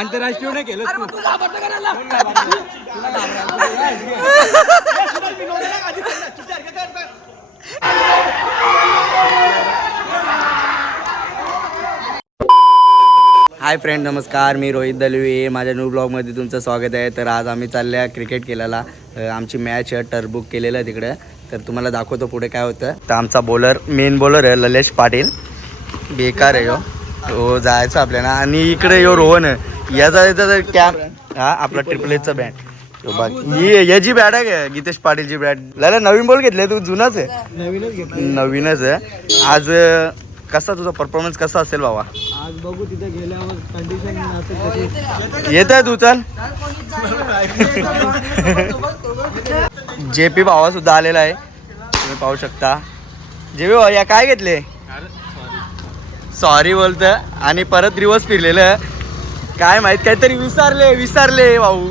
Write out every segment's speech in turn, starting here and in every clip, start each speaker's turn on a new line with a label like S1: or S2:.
S1: आंतरराष्ट्रीय नाही केलं तू हाय फ्रेंड नमस्कार. मी रोहित दलवे. माझ्या न्यू ब्लॉगमध्ये तुमचं स्वागत आहे. तर आज आम्ही चालल्या क्रिकेट केलेला अ, आमची मॅच टर्फ बुक केलेलं आहे तिकडे. तर तुम्हाला दाखवतो पुढे काय होतं. तर आमचा बॉलर मेन बॉलर आहे ललेश पाटील. बेकार आहे हो. हो जायचं आपल्याला. आणि इकडे यो रोहन आहे. याचा याचा कॅम्प हा आपला ट्रिपल एचचा बॅट याची बॅट आहे का? गीतेश पाटीलची बॅट लाला नवीन बॉल घेतले तू? जुनाच आहे?
S2: नवीनच घेतलं
S1: नवीनच आहे. आज कसा तुझा परफॉर्मन्स कसा असेल बाबा
S2: आज बघू तिथे गेल्यावर कंडिशन असेल तशी.
S1: येत आहे तू? चल. जे पी भावा सुद्धा आलेला आहे. तुम्ही पाहू शकता. जे पी भावा या काय घेतले? सॉरी बोलत आणि परत रिवर्स फिरलेलं काय माहीत काहीतरी विसरले विसरले भाऊ.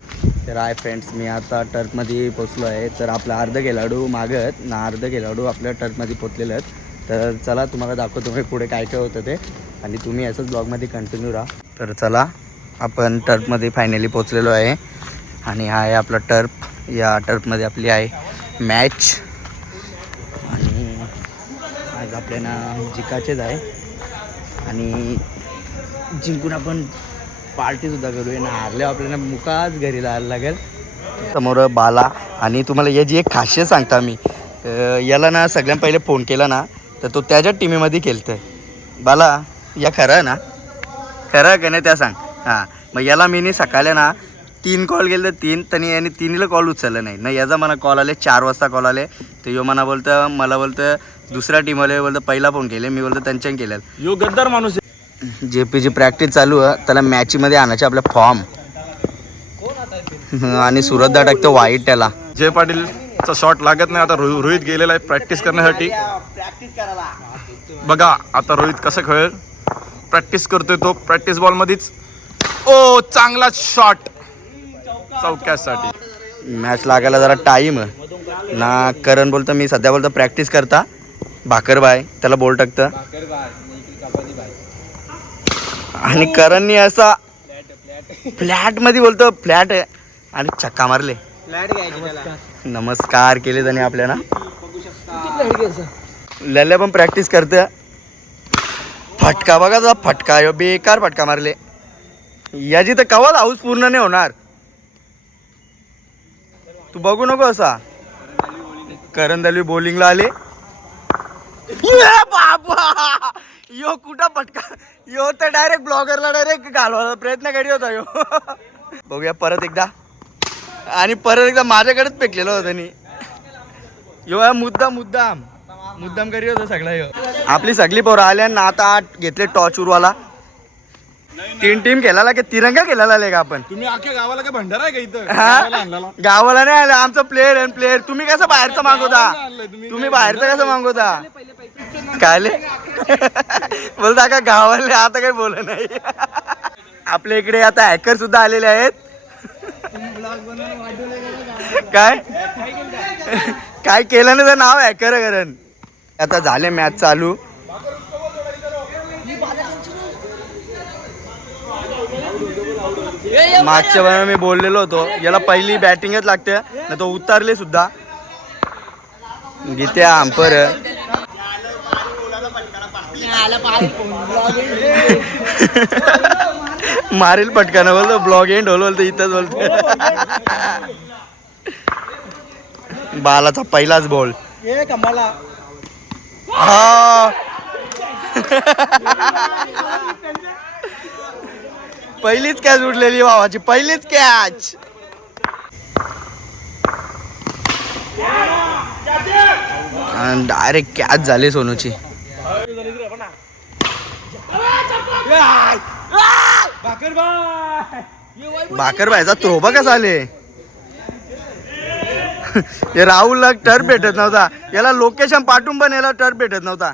S1: तर आय फ्रेंड्स मी आता टर्फमध्ये पोचलो आहे. तर आपला अर्ध खेळाडू मागत ना अर्ध खेळाडू आपल्या टर्फमध्ये पोचलेले आहेत. तर चला तुम्हाला दाखवतो मी पुढे काय काय होतं ते. आणि तुम्ही असंच ब्लॉगमध्ये कंटिन्यू राहा. तर चला आपण टर्फमध्ये फायनली पोचलेलो आहे. आणि हा आहे आपला टर्फ या टर्फमध्ये आपली आहे मॅच आणि आज आपल्याला जिकाचेच आहे. आणि जिंकून आपण पार्टीसुद्धा करूया. ना हारल्यावर आपल्याला मुकाच घरी जायला लागेल. समोर बाला आणि तुम्हाला याची एक खासियत सांगता मी याला ना सगळ्यात पहिले फोन केला ना तर तो त्याच्या टीमीमध्ये खेळतोय. बाला या खरं आहे ना? खरं आहे का नाही त्या सांग. हां मग याला मी नी सकाळी ना तीन कॉल गेले तर तीन त्यांनी यांनी तिन्हीला कॉल उचललं नाही. ना याचा मला कॉल आले चार वाजता कॉल आले. तर यो मला बोलतं मला बोलतं दुसऱ्या टीमवाले बोलतं पहिला फोन केले मी बोलतो त्यांच्याने केलेलं.
S3: यो गद्दार माणूस
S1: जे पीची प्रॅक्टिस चालू आहे. त्याला मॅचमध्ये आणायचे आपल्या फॉर्म. आणि सुरत दा टाकतो वाईट त्याला
S3: जय पाटीलचा शॉट लागत नाही. आता रोहि- रोहित गेलेला आहे प्रॅक्टिस करण्यासाठी. बघा आता रोहित कसं खेळेल? प्रॅक्टिस करतोय तो. प्रॅक्टिस बॉल मध्येच. ओ चांगला शॉट चौक्यासाठी.
S1: मॅच लागायला जरा टाईम ना करण बोलतं मी सध्या बोलतो प्रॅक्टिस करता. भाकरबाय त्याला बोल टाकतं. आणि करणनी असा फ्लॅटमध्ये बोलतो फ्लॅट आहे. आणि चक्का मारले.
S2: फ्लॅट
S1: नमस्कार केले त्याने आपल्याला. लल्या पण प्रॅक्टिस करते फटका बघा फटका यो बेकार फटका मारले. याची तर कवाच हाऊस पूर्ण नाही होणार. तू बघू नको असा. करण दलवी बॉलिंगला आले. ये बाबा! यो कुठं फटका यो तर डायरेक्ट ब्लॉगरला डायरेक्ट घालवायचा प्रयत्न करीत होता यो. बघूया परत एकदा. आणि परत एकदा माझ्याकडेच फेकलेलं होतं नी. यो मुद्दाम मुद्दाम. मुद्दाम करी होता सगळा यो. आपली सगळी पोरं आल्या ना आता आठ घेतले टॉच उरवाला. तीन टीम खेळायला की तिरंगा खेळायला आले का आपण?
S3: तुम्ही अख्ख्या गावाला काय भंडारा आहे का इथं?
S1: हा?
S3: गावाला
S1: नाही आलं आमचं प्लेअर आहे प्लेअर तुम्ही कसं बाहेरचं मागवता? तुम्ही बाहेरचं कसं मागवता? कायले? बोलता का गावाले आता काही बोल नाही. आपल्या इकडे आता हॅकर सुद्धा आलेले आहेत. काय? काय केलं ना तर नाव हॅकर करण आता झाले मॅच चालू. मागच्या वेळेला मी बोललेलो होतो. याला पहिली बॅटिंगच लागते. ना तो उतारले सुद्धा. गीते आंपर मारेल पटकानं बोलतो ब्लॉग एंड होल बोलतो इथंच बोलतो. बालाचा पहिलाच बॉल.
S2: ए कमाला.
S1: हा. पहिलीच कॅच उडलेली भावाची पहिलीच कॅच आणि डायरेक्ट कॅच झाली सोनूची. भाकर भाईचा त्रोबा कसा आले? हे राहुलला टर्फ भेटत नव्हता. याला लोकेशन पाठवून पण याला टर्फ भेटत नव्हता.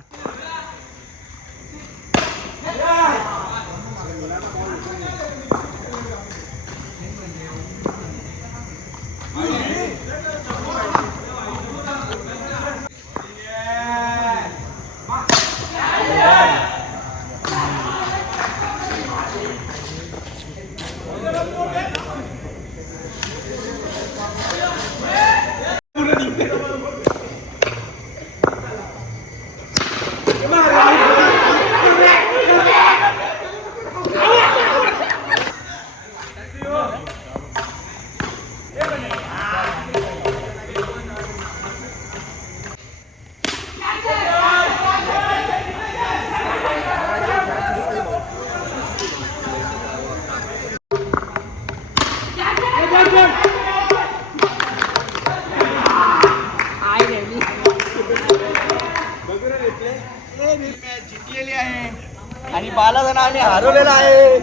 S1: हरवलेलं आहे.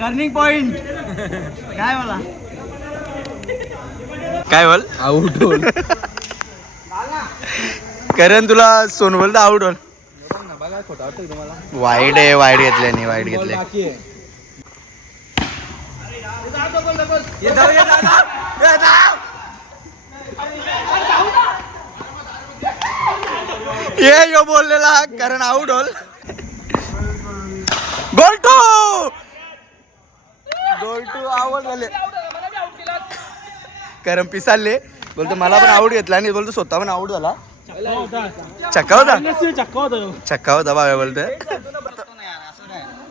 S1: टर्निंग पॉइंट काय मला काय बोल?
S2: आउट होल
S1: करण तुला सोनवल तर आउट होल वाईट आहे वाईट घेतले नाही वाईट घेतले
S2: बाकी आहे
S1: ये यो बोललेला कारण out whole goal two goal two out झाले. कारण पिसालले. बोलतो मला पण आउट घेतला आणि बोलतो स्वतः पण आउट झाला. चक्का होता?
S2: चक्का होता
S1: चक्का होता बाबा बोलतोय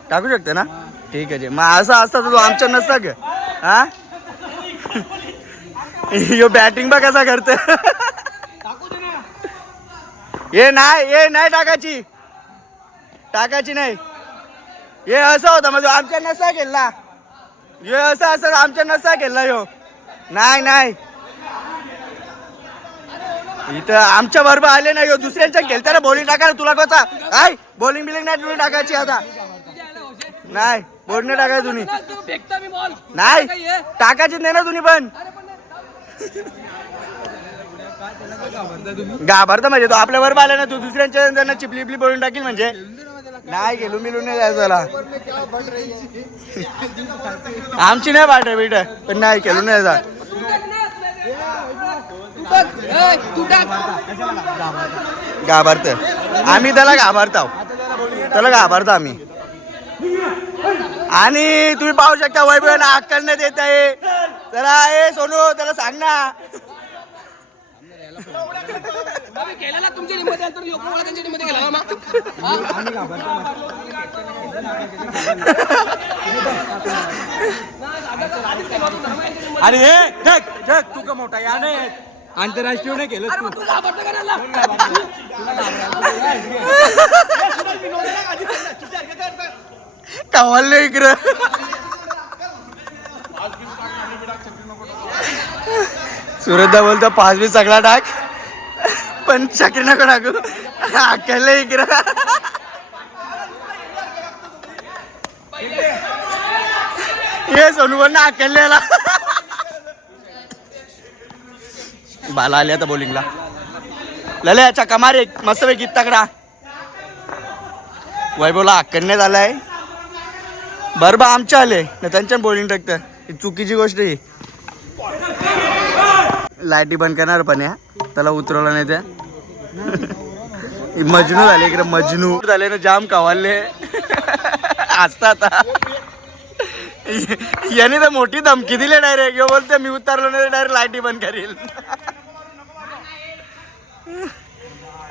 S1: टाकू शकते ना? ठीक आहे जे. मग असं असता तर तो आमच्या नसता ग हा? यो बॅटिंग बा कसा करते ये नाही ये नाही टाकायची. टाकायची नाही. हे असं होतं म्हणजे आमच्या नसा केला हे असं असं आमच्या नसा केला यो. नाही नाही. इथं आमच्या बरोबर आले नाही हो दुसऱ्यांच्या खेळताना बॉलिंग टाकायला तुला कसा? काय बॉलिंग बिलिंग नाही तुम्ही टाकायची आता. नाही बोर्ड नाही टाकायचं तुम्ही. नाही टाकायची नाही ना तुम्ही पण. घाबरता म्हणजे तो आपल्या बरोबर आला ना तू दुसऱ्यांच्या त्यांना चिपली चिपली बोलून टाकील म्हणजे? नाही गेलो मिळून नाही जायचं त्याला. आमची नाही पाठ बेट पण नाही केलो नाही जा घाबरत. आम्ही त्याला घाबरतो त्याला घाबरतो आम्ही. आणि तुम्ही पाहू शकता वैभव अक्कल नाही देत आहे. जरा ए सोनू त्याला सांग ना.
S4: केलेला तुमच्या आला तर लोक मला त्यांच्या मग?
S2: अरे हे जग जग तू का मोठा? या नाही आंतरराष्ट्रीय नाही केलं तू.
S4: तू घाबरतो करायला
S1: कवाल इकडं. सुरतदा बोलतो पाच बी सगळा टाक. पण चक्री नको टाकू. अक्कल इकडं. ये सोनू बोल ना अक्कललेला बाला आले आता बॉलिंगला लले याच्या कमार एक. मस्त पैकी तगडा वैभवला अक्कलने झालाय. बरं बा आमच्या आले. ना त्यांच्या बॉलिंग टाकतं. ही चुकीची गोष्ट ही. लाईटी बंद करणार पण या. त्याला उतरवलं नाही त्या. मजनू झाले इकडे मजनू. झाले ना जाम कवाले असता आता. याने तर मोठी धमकी दिली डायरेक्ट. यो बोलते मी उतरलो नाही डायरेक्ट लाईटी बंद करील.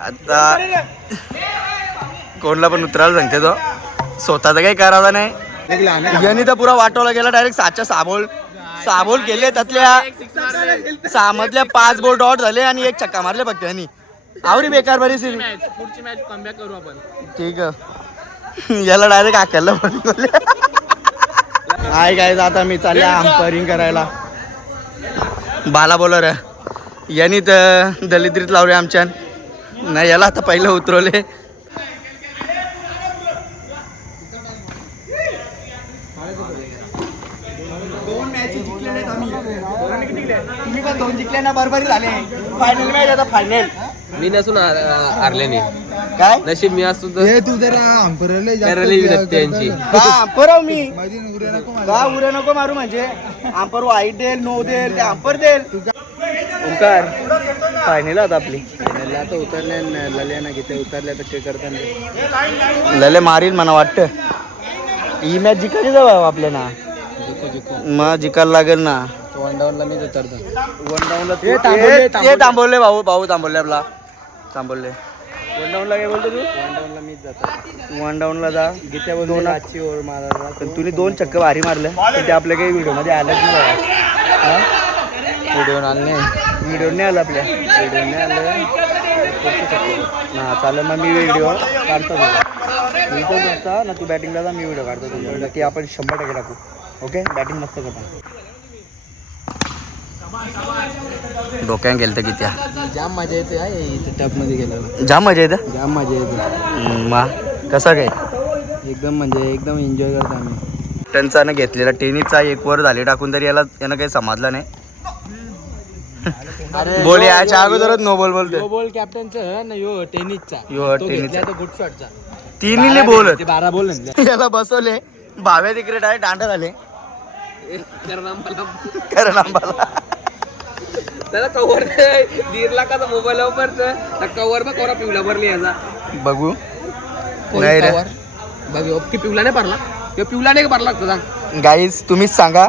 S1: आता कोणला पण उतरायला सांगते तो. स्वतःचा काही करायचा नाही. याने तर पुरा वाटवला गेला डायरेक्ट साचा साबोल. साबोल केले त्यातल्या सामधल्या पाच बोल डॉट झाले आणि एक छक्का मारले फक्त यांनी. आवरी बेकार बरी सिरी
S4: पुढची मॅच कमबॅक करू आपण.
S1: ठीक आहे. याला डायरेक्ट आकायला पण आहे काय आता मी चालले अंपायरिंग करायला. बाला बॉलर आहे. यांनी तर दलिद्रीत लावले आमच्या नाही याला आता पहिलं उतरवले दोन मॅच जिंकलेले तुम्ही पण दोन जिंकले ना बरोबरी झाले. फायनल मॅच आता फायनल
S4: मी नसून हारले नाही
S1: काय?
S4: नशीब मी असतो
S2: हे तू जरा आंपरले
S4: करली विनंती यांची.
S1: हा परव मी. का उरे नको मारू म्हणजे? आंपर वाईट देल नो देल ते आंपर देल. ओंकार फायनल आता आपली.
S2: मला आता उतरल्या लल्या ना किती उतरल्या तर ते करताना
S1: लले मारील मला वाटतं. ही मॅच जिकायची जाऊ आपल्या ना
S2: जिको जिको.
S1: मग जिकायला लागेल ना.
S2: वन डाऊनला मी उतरतो
S1: वन डाऊनला
S2: थांबवले,
S1: ते? थांबवले भाऊ भाऊ थांबवले आपला. थांबवले. वन डाऊनला काय बोलतो तू?
S2: वन डाऊनला मीच जातो.
S1: वन डाऊनला जा.
S2: गीत्या बोलतो आजची ओव्हर मारायला
S1: पण तुम्ही दोन चक्क भारी मारले. पण ते आपल्या काही व्हिडिओमध्ये आलंच नाही
S2: व्हिडिओ आणले
S1: व्हिडिओ नाही. आला आपल्या.
S2: व्हिडिओ नाही आलं.
S1: ना चालेल मग मी व्हिडिओ काढतो तुझा मी तो असता ना तू बॅटिंगला जा मी व्हिडिओ काढतो तुझा नक्की आपण शंभर टक्के टाकू. ओके बॅटिंग मस्त करतो. डोक्यान गेलं तर किती
S2: जाम मजा येते हा इथे टपमध्ये गेल्यावर.
S1: जाम मजा येतं?
S2: जाम मजा येते.
S1: मा कसं काय?
S2: एकदम म्हणजे एकदम एन्जॉय करतो आम्ही.
S1: त्यांचा ना घेतलेला टेनिसचा एक वर झाले टाकून तरी याला यानं काही समजलं नाही.
S2: अरे
S1: बोल याच्या अगोदरच नो बॉल बोलते
S2: बॉल कॅप्टनचा ना यो टेनिसचा.
S1: यो
S2: तो
S1: टेनिसचा.
S2: घेतला तो गुड शॉटचा
S1: तिन्हीले बोलत.
S2: ते बारा बॉल
S1: याला बसवले. भाव्या तिकडे डायरेक्ट दांडा झाले.
S4: कारण आम्हाला त्याला कवर दीड लाखाचा मोबाईल वापरतं कवर बघ कवर पिवला भरली याचा.
S1: बघू. नाही रे.
S4: बघ ह्यो की पिवला नाही भरला. ह्यो पिवला नाही भरला तुझा
S1: गाईज तुम्हीच सांगा.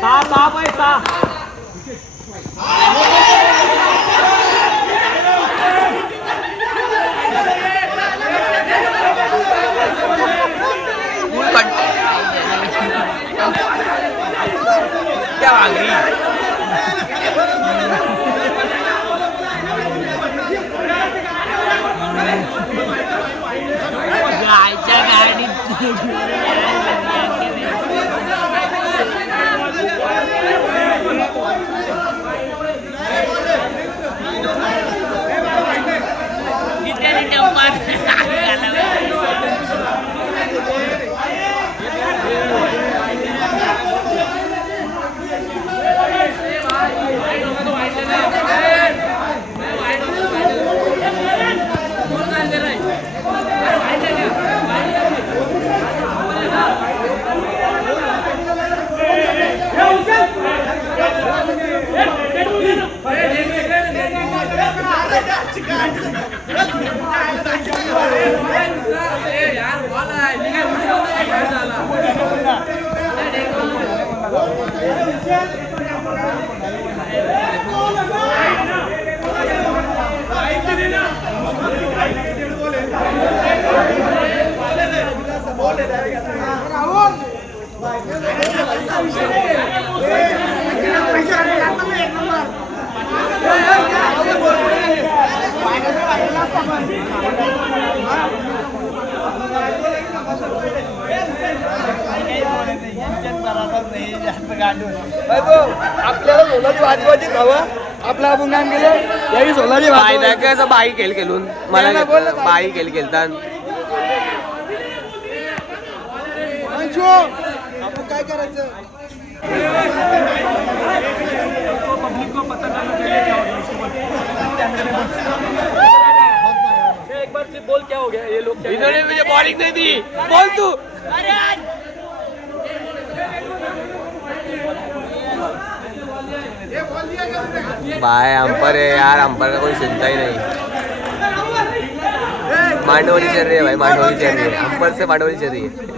S1: साप आहे साप Oh man.
S2: आपल्याला सोलाची भाजी भाजी आपला आपण काम केलं याही सोलाची
S4: बाई दाखवायचं बाई खेळ खेळून? मला
S2: नाही, बोल ना,
S4: घेतलं. बाई खेळ खेळतात.
S2: आपण काय करायचं?
S4: इन्होंने मुझे बॉलिंग नहीं दी। बोल तू। भाई अंपर है यार अंपर का कोई सुनता ही नहीं। मांडवली चल रही है भाई मांडवली चल रही है। अंपर से मांडवली चल रही है।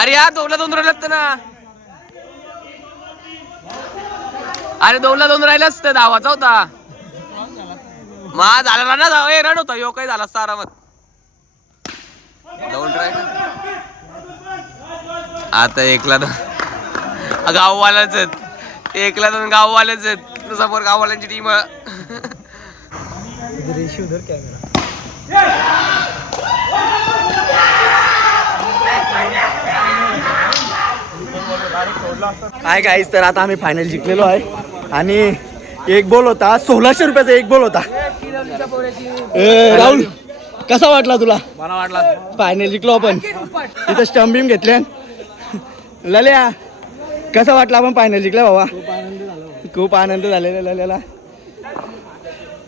S4: अरे यार दोनला दोन राहिलं ना. अरे दोनला दोन राहिलं असतं धावाचा होता. मा झाला ना धाव. ए रन होता. यो काही झाला असता आरामात. दोन ट्राय आता एकला दोन. गाववाल्याच आहेत. एकला दोन गाववाल्याच आहेत. समोर गाववाल्यांची टीम
S1: काय गाईस तर आता आम्ही फायनल जिंकलेलो आहे. आणि एक बोल होता सोळाशे रुपयाचा एक बोल होता. ए, राहुल कसा वाटला तुला?
S4: मला वाटला.
S1: फायनल जिंकलो आपण. इथं स्टंबिंग घेतले लल्या कसा वाटला आपण फायनल जिंकला बाबा? खूप आनंद झालेला लल्याला.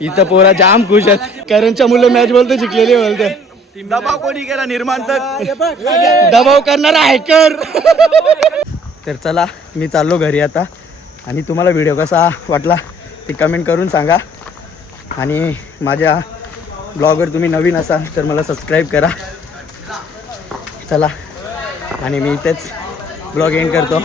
S1: इथं पोरा जाम खुश आहेत. करणच्या मुलं मॅच बोलतो जिंकलेली बोलते दबाव कोणी केला निर्माण तर? दबाव करणारा हॅकर तर चला मी चाललो घरी आता. आणि तुम्हाला व्हिडिओ कसा वाटला ते कमेंट करून सांगा. आणि माझ्या ब्लॉगवर तुम्ही नवीन असाल तर मला सबस्क्राईब करा. चला आणि मी इथेच ब्लॉग एंड करतो.